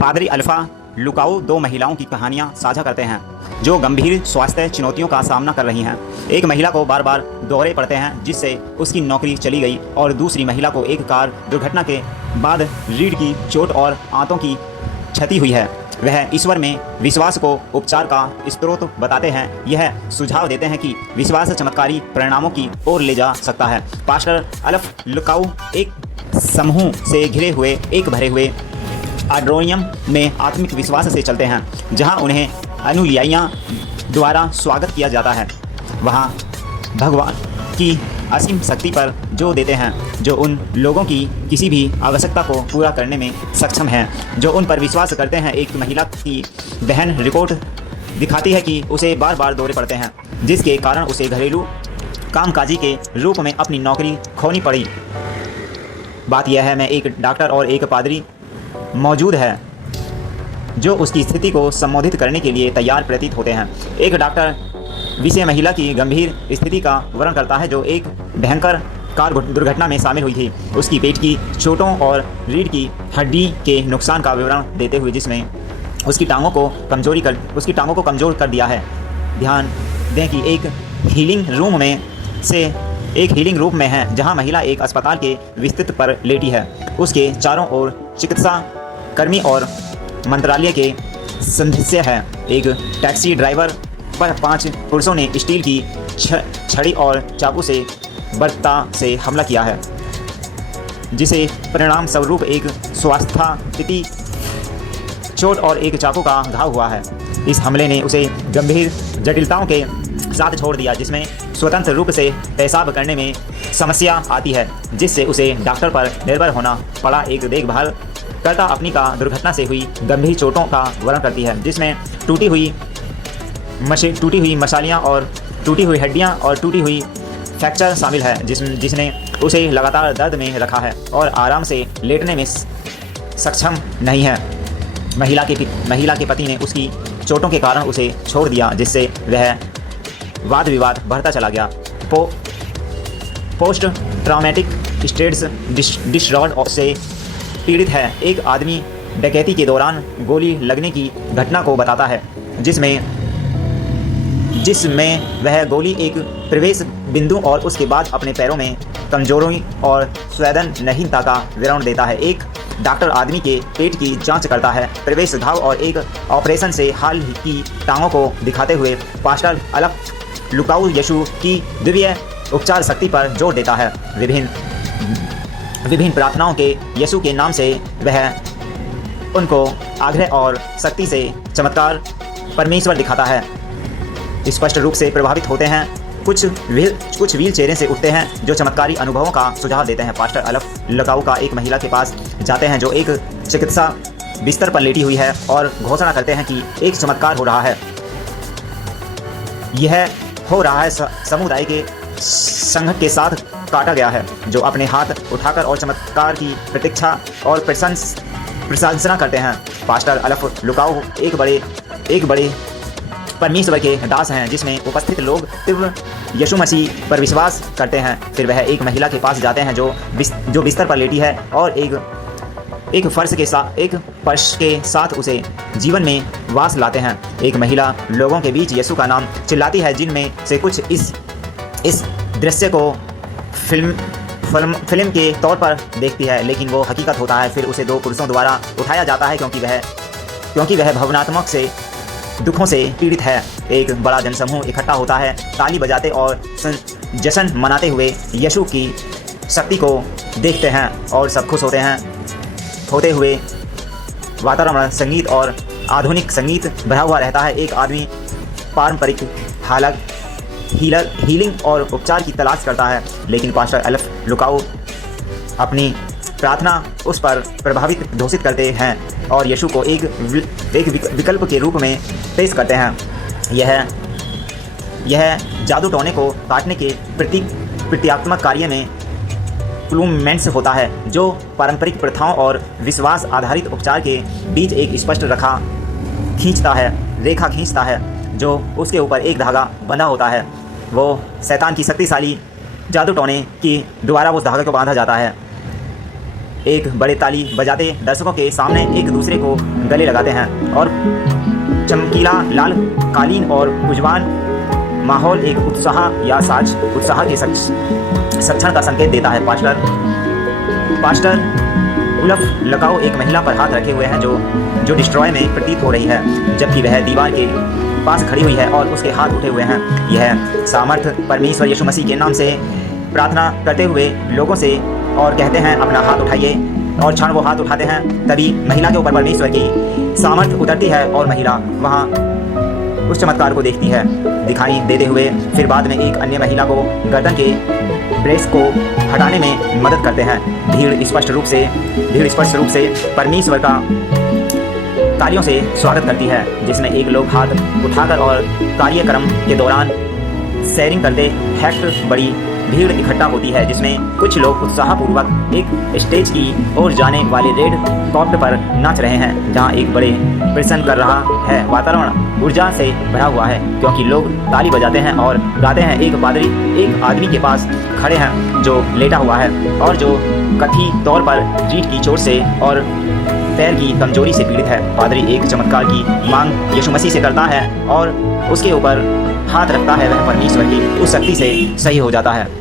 पादरी अल्फा लुकाऊ दो महिलाओं की कहानियां साझा करते हैं जो गंभीर स्वास्थ्य चुनौतियों का सामना कर रही हैं। एक महिला को बार बार दौरे पड़ते हैं जिससे उसकी नौकरी चली गई और दूसरी महिला को एक कार दुर्घटना के बाद रीढ़ की चोट और आंतों की क्षति हुई है। वह ईश्वर में विश्वास को उपचार का स्रोत बताते हैं। यह सुझाव देते हैं कि विश्वास चमत्कारी परिणामों की ओर ले जा सकता है। पास्टर अल्फ लुकाऊ एक समूह से घिरे हुए एक भरे हुए ऑडिटोरियम में आत्मिक विश्वास से चलते हैं जहां उन्हें अनुयायियों द्वारा स्वागत किया जाता है। वहां भगवान की असीम शक्ति पर जोर देते हैं जो उन लोगों की किसी भी आवश्यकता को पूरा करने में सक्षम हैं जो उन पर विश्वास करते हैं। एक महिला की बहन रिपोर्ट दिखाती है कि उसे बार बार दौरे पड़ते हैं जिसके कारण उसे घरेलू कामकाजी के रूप में अपनी नौकरी खोनी पड़ी। बात यह है मैं एक डॉक्टर और एक पादरी मौजूद है जो उसकी स्थिति को संबोधित करने के लिए तैयार प्रतीत होते हैं। एक डॉक्टर विषय महिला की गंभीर स्थिति का वर्णन करता है जो एक भयंकर कार दुर्घटना में शामिल हुई थी। उसकी पेट की चोटों और रीढ़ की हड्डी के नुकसान का विवरण देते हुए जिसमें उसकी टांगों को कमज़ोर कर दिया है। ध्यान दें कि एक हीलिंग रूम में है जहां महिला एक अस्पताल के बिस्तर पर लेटी है। उसके चारों ओर चिकित्सा कर्मी और मंत्रालय के सदस्य है। एक टैक्सी ड्राइवर पर 5 पुरुषों ने स्टील की छड़ी और चाकू से बर्ता से हमला किया है जिसे परिणाम स्वरूप एक स्वास्थ्य चोट और एक चाकू का घाव हुआ है। इस हमले ने उसे गंभीर जटिलताओं के साथ छोड़ दिया जिसमें स्वतंत्र रूप से पेशाब करने में समस्या आती है जिससे उसे डॉक्टर पर निर्भर होना पड़ा। एक देखभाल करता अपनी का दुर्घटना से हुई गंभीर चोटों का वर्णन करती है जिसमें टूटी हुई मसालियाँ और टूटी हुई हड्डियाँ और टूटी हुई फ्रैक्चर शामिल है जिसने उसे लगातार दर्द में रखा है और आराम से लेटने में सक्षम नहीं है। महिला के पति ने उसकी चोटों के कारण उसे छोड़ दिया जिससे वह वाद विवाद बढ़ता चला गया। पोस्ट ट्रॉमेटिक स्ट्रेस डिसऑर्डर से पीड़ित है। एक आदमी डकैती के दौरान गोली लगने की घटना को बताता है जिसमें वह गोली एक प्रवेश बिंदु और उसके बाद अपने पैरों में कमजोरी और संवेदनहीनता का विवरण देता है। एक डॉक्टर आदमी के पेट की जांच करता है प्रवेश घाव और एक ऑपरेशन से हाल की टांगों को दिखाते हुए पास्टर अल्फ लुकाऊ यीशु की दिव्य उपचार शक्ति पर जोर देता है। विभिन्न प्रार्थनाओं के यीशु के नाम से वह उनको आग्रह और शक्ति से चमत्कार परमेश्वर दिखाता है। स्पष्ट रूप से प्रभावित होते हैं। कुछ व्हील चेयरों से उठते हैं जो चमत्कारी अनुभवों का सुझाव देते हैं। पास्टर अल्फ लुकाऊ का एक महिला के पास जाते हैं जो एक चिकित्सा बिस्तर पर लेटी हुई है और घोषणा करते हैं कि एक चमत्कार हो रहा है। यह हो रहा है समुदाय के संघ के साथ काटा गया है जो अपने हाथ उठाकर और चमत्कार की प्रतीक्षा और प्रशंसा करते हैं। पास्टर अल्फ लुकाऊ एक बड़े परमेश्वर के दास हैं जिसमें उपस्थित लोग तीव्र यीशु मसीह पर विश्वास करते हैं। फिर वह एक महिला के पास जाते हैं जो बिस्तर पर लेटी है और एक फर्श के साथ उसे जीवन में वास लाते हैं। एक महिला लोगों के बीच यीशु का नाम चिल्लाती है जिनमें से कुछ इस दृश्य को फिल्म के तौर पर देखती है लेकिन वो हकीकत होता है। फिर उसे 2 पुरुषों द्वारा उठाया जाता है क्योंकि वह भावनात्मक से दुखों से पीड़ित है। एक बड़ा जनसमूह इकट्ठा होता है ताली बजाते और जश्न मनाते हुए यीशु की शक्ति को देखते हैं और सब खुश होते हुए वातावरण संगीत और आधुनिक संगीत भरा हुआ रहता है। एक आदमी पारंपरिक हीलिंग और उपचार की तलाश करता है लेकिन पास्टर अल्फ लुकाऊ अपनी प्रार्थना उस पर प्रभावित घोषित करते हैं और यीशु को एक विकल्प के रूप में पेश करते हैं। यह जादू टोने को काटने के प्रतीकात्मक कार्य में प्लूमेंट्स होता है जो पारंपरिक प्रथाओं और विश्वास आधारित उपचार के बीच एक स्पष्ट रेखा खींचता है जो उसके ऊपर एक धागा बंधा होता है। वो शैतान की शक्तिशाली जादू टोने की द्वारा उस धागे को बांधा जाता है। एक बड़े ताली बजाते दर्शकों के सामने एक दूसरे को गले लगाते हैं और चमकीला लाल कालीन और पुजवान माहौल एक उत्साह के सक्षण का संकेत देता है। पास्टर उल्फ लगाओ एक महिला पर हाथ रखे हुए हैं जो डिस्ट्रॉय में प्रतीत हो रही है, जबकि वह दीवार के पास खड़ी हुई है और उसके हाथ उठे हुए हैं। यह सामर्थ परमेश्वर यीशु मसीह के नाम से प्रार्थना करते हुए लोगों से और कहते हैं अपना हाथ उठाइए, और क्षण वो हाथ उठाते हैं तभी महिला के ऊपर परमेश्वर की सामर्थ उतरती है और महिला वहाँ उस चमत्कार को देखती है दिखाई देते हुए। फिर बाद में एक अन्य महिला को गर्दन के ब्रेस को हटाने में मदद करते हैं। भीड़ स्पष्ट रूप से परमेश्वर का तालियों से स्वागत करती है, जिसमें एक लोग हाथ उठाकर और कार्यक्रम के दौरान शेयरिंग करते हेक्ट बड़ी भीड़ इकट्ठा होती है, जिसमें कुछ लोग उत्साहपूर्वक एक स्टेज की ओर जाने वाले रेड कॉर्पेट पर नाच रहे हैं, जहां एक बड़े प्रदर्शन कर रहा है। वातावरण ऊर्जा से भरा हुआ है क्योंकि लोग ताली बजाते हैं और गाते हैं। एक पादरी एक आदमी के पास खड़े हैं जो लेटा हुआ है और जो कथित तौर पर रीढ़ की चोट से और पैर की कमजोरी से पीड़ित है। पादरी एक चमत्कार की मांग यीशु मसीह से करता है और उसके ऊपर हाथ रखता है। वह परमेश्वर की उस शक्ति से सही हो जाता है।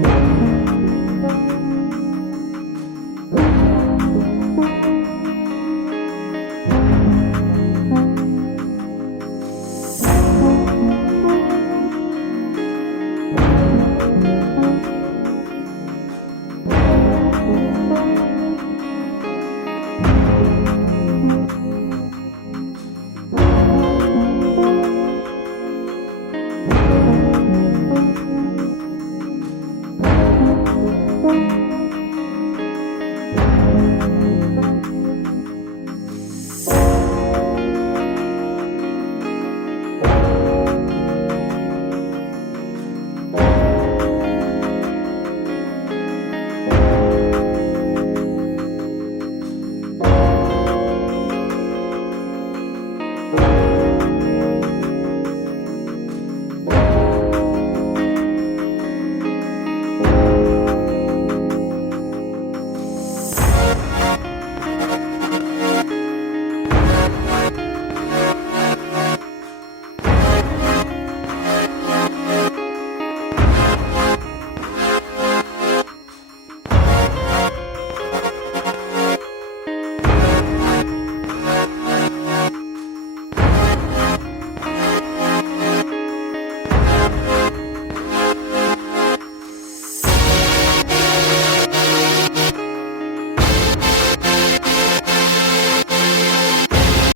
है।